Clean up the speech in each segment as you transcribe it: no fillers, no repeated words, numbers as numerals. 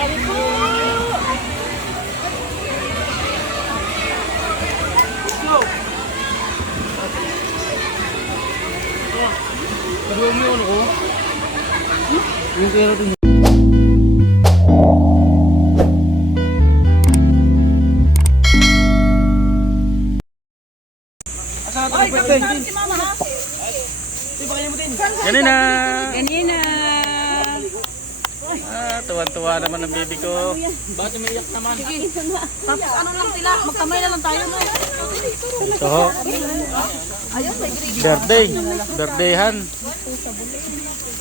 Sabi po. Karuha mo yun ako. Yung pera din. Asa natin ang birthday? Si mama ha? Di ba kayo mo din? Ganina. Ganina. Tuwan-tuwa naman ang baby ko. Bakit umiiyak naman? Tapos ano lang sila, magkamay na lang tayo. No? Ito ho. Birthday. Birthdayhan.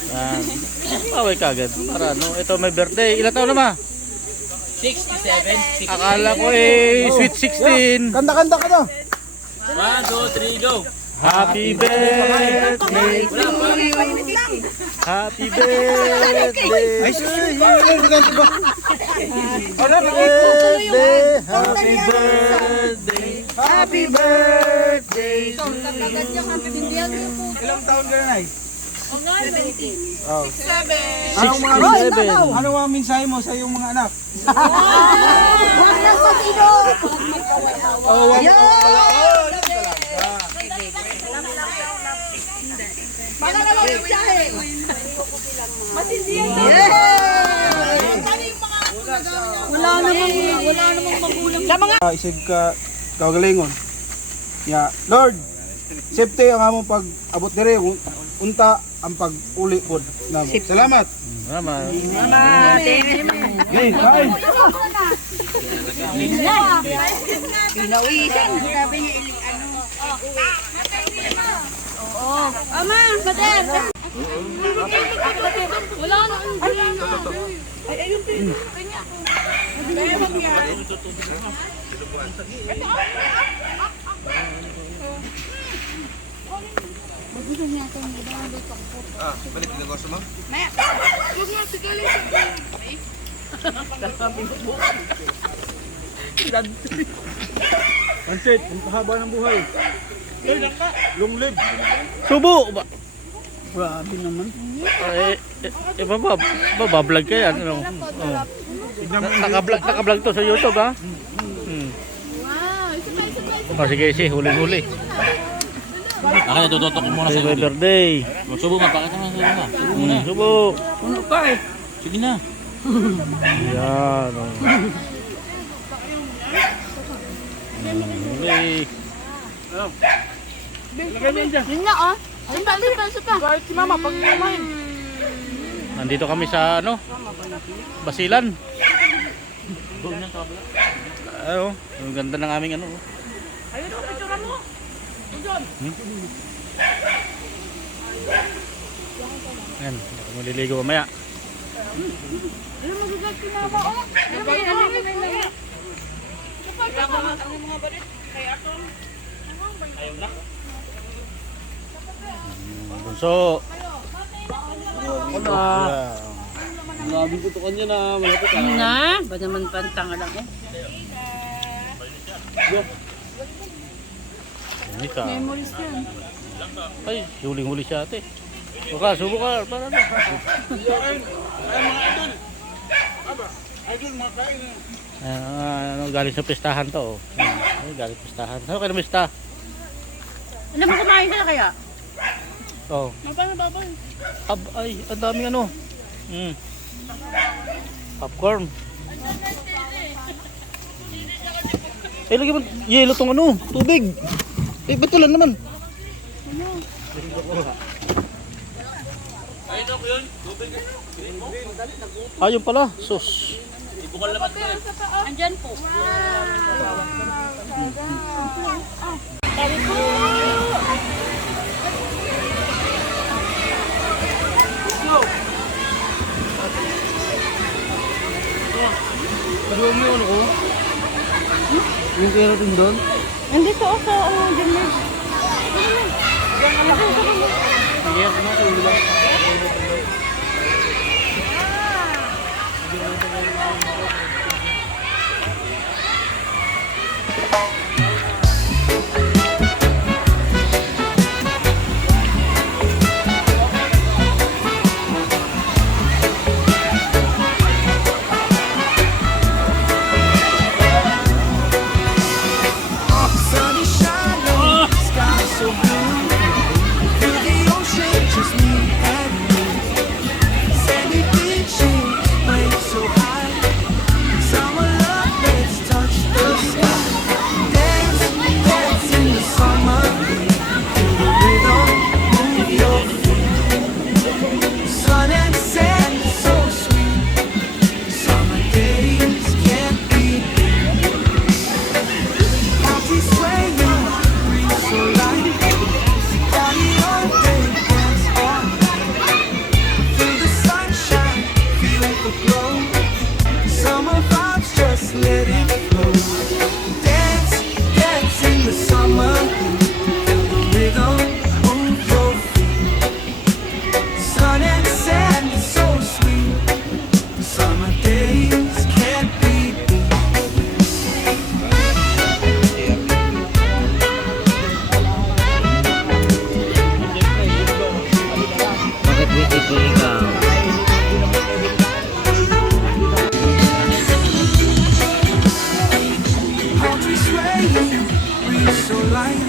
Yan. Paway kagad. Para no. Ito may birthday. Ilan taon na ma? 67. Akala ko sweet 16. Kanta-kanta ka na. 1, 2, 3, go! Happy birthday. Happy birthday. Ay, ganti ba? Happy birthday. Happy birthday. Happy birthday to Ilang taon ka na, Nay? 70. Oh. 67. Ano mga mensahe mo sa iyong mga anak? Oh, wag Baka naman yung biyahe. Masindi yan. Wala namang magulang. Sa mga isig ka kagalingon. Ya, Lord, safety ang among pag-abot dire unta ang pag-uli pod namo. Salamat. Mama. Hey, kain. pinawisan. Sabi niya ano. Oo. Ama, pater. Wala na. Ay, ayun din. Kanya. Kaya wag yan. Balik negosyo mo? Maya. Huwag mo sigaling sa Pansit, ang haba ng buhay. Long live. Subo ba? Grabe naman. Bablog ka yan. Ano? Naka-vlog to sa YouTube ha? Wow. Oh, sige, huli-huli. Akin, natututok ko muna sa Happy huli. birthday. Subo mo, pakita mo sa huli. Subo muna. Subo. Puno pa eh. Sige na. Yan. Oh. Huli. Yun nga oh. Supa. Guard si mama pag kumain. Nandito kami sa Basilan. Ano? Ang ganda ng aming ano. Ayun oh, picture mo. Doon. Yan, ako maliligo mamaya. Ayun magagad si mama oh. Ayun. Ang mga barit kay Atom. Ayaw na. Bunso. Grabe ko to kanya na. Malapit ka. Na, ba naman pantanga lang eh. Nika. Memories yan. Ay, huling-huli siya ate. Baka, subo ka. Para na. Galing sa pistahan to. Ay, galing sa pistahan. Ano kayo na pista? Ano mo kumain ka na kaya? Oh. Babay. Ay, ang daming ano. Popcorn. Eh, lagi mo yelo tong ano, tubig. Eh, ba't wala naman? Ayun ako yun. Tubig. Ayun pala, sus. Ibukal naman ko. Andyan po. Sabi po. Karuha mo yun ako. Yung pera din doon. Nandito ako sa dinner. Sige, ako na. Karuha lang. let it flow. Dance, dance in the summer. Feel the rhythm, move your feet. Sun and sand is so sweet. Summer days can't be beat. Bakit beautiful ikaw? Country swaying, breeze so light.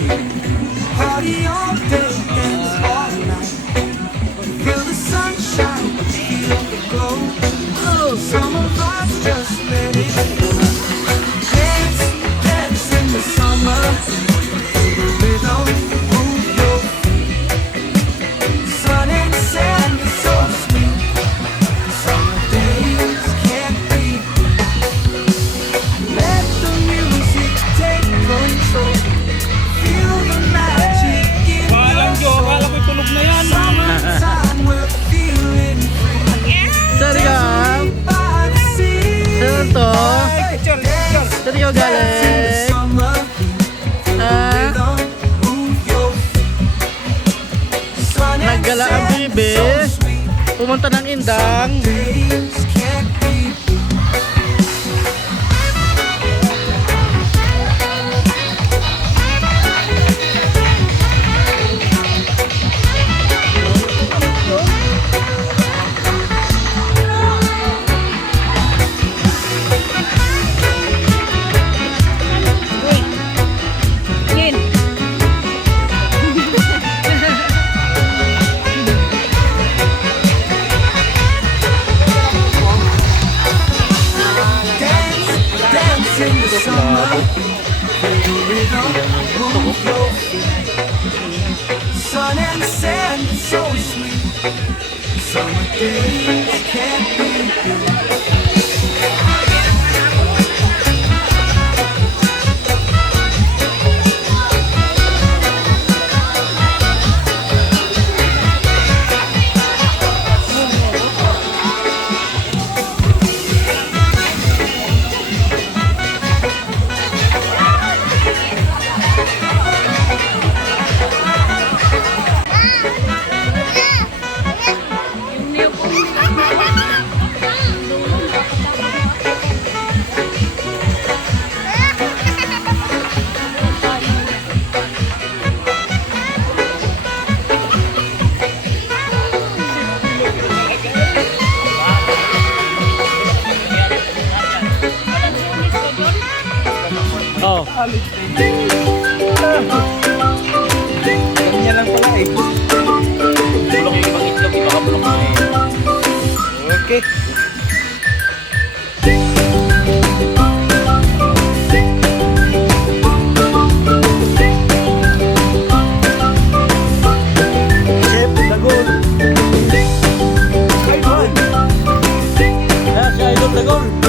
Party all day, dance all night. Feel the sunshine, feel the glow. Summer vibes, just let it flow. Dance, dance in the summer. Feel the rhythm, move your feet. Sun and sand is so sweet. Summer days can't be beat. Let the music take control. Feel the magic in your soul. tulog na yan. Summertime, we're feeling free. Sorry ka? By the sea. Saan to? Dance, Saan ikaw dance in the galing? summer. Ah, Rhythm, move your feet. Sun and naggala ang sand bibi. is so sweet. Pumunta ng Indang. Days can't be beat. Ngin. Dance, dance in the summer. Feel the rhythm, move your feet. Sun and sand, so sweet. Summer days can't be beat. Oh. Ganyan lang pala eh. Bulok yung ibang itlog, iba ka bulok na eh. Okay. Chef Dagol. Kaya si Idol Dagol.